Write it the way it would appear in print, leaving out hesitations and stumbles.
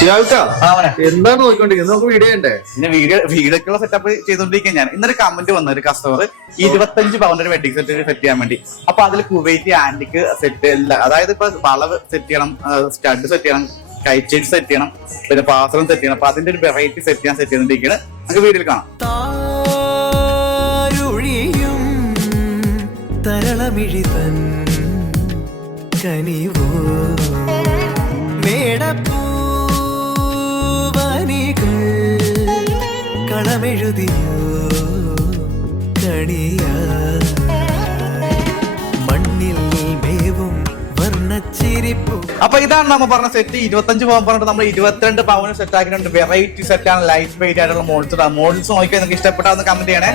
എന്താണ് നോക്കിക്കൊണ്ടിരിക്കുന്നത്? നമുക്ക് വീഡിയോ ഉണ്ടേ. പിന്നെ വീഡിയോക്കുള്ള സെറ്റപ്പ് ചെയ്തോണ്ടിരിക്കാൻ ഞാൻ ഇന്നൊരു കമന്റ് വന്ന ഒരു കസ്റ്റമർ 25 പവന്റെ ഒരു വെഡിങ് സെറ്റ് സെറ്റ് ചെയ്യാൻ വേണ്ടി. അപ്പൊ അതിൽ കുവൈറ്റ് ആന്റിക്ക് സെറ്റ് അല്ല, അതായത് ഇപ്പൊ വളവ് സെറ്റ് ചെയ്യണം, സ്റ്റഡ് സെറ്റ് ചെയ്യണം, കൈച്ചേരി സെറ്റ് ചെയ്യണം, പിന്നെ പാത്രം സെറ്റ് ചെയ്യണം. അപ്പൊ അതിന്റെ ഒരു വെറൈറ്റി സെറ്റ് ചെയ്യാൻ സെറ്റ് ചെയ്തോണ്ടിരിക്കുകയാണ്. നമുക്ക് വീഡിയോയിൽ കാണാം. തരളമിഴിതൻ കനിവോ മേടപ്പൂവനികൾ കളമെഴുതിയോ കണിയ മണ്ണിൽ മേവും വർണ്ണച്ചിരിപ്പു. അപ്പൊ ഇതാണ് നമ്മൾ പറഞ്ഞ സെറ്റ്. 25 പവൻ പറഞ്ഞിട്ട് നമ്മൾ 22 പവന് സെറ്റ് ആക്കിയിട്ടുണ്ട്. വെറൈറ്റി സെറ്റാണ്, ലൈറ്റ് വെയിറ്റ് ആയിട്ടുള്ള മോഡൽസ്. മോഡൽസ് നോക്കിയാൽ നിങ്ങൾക്ക് ഇഷ്ടപ്പെട്ടാന്ന് കമന്റ് ചെയ്യണേ.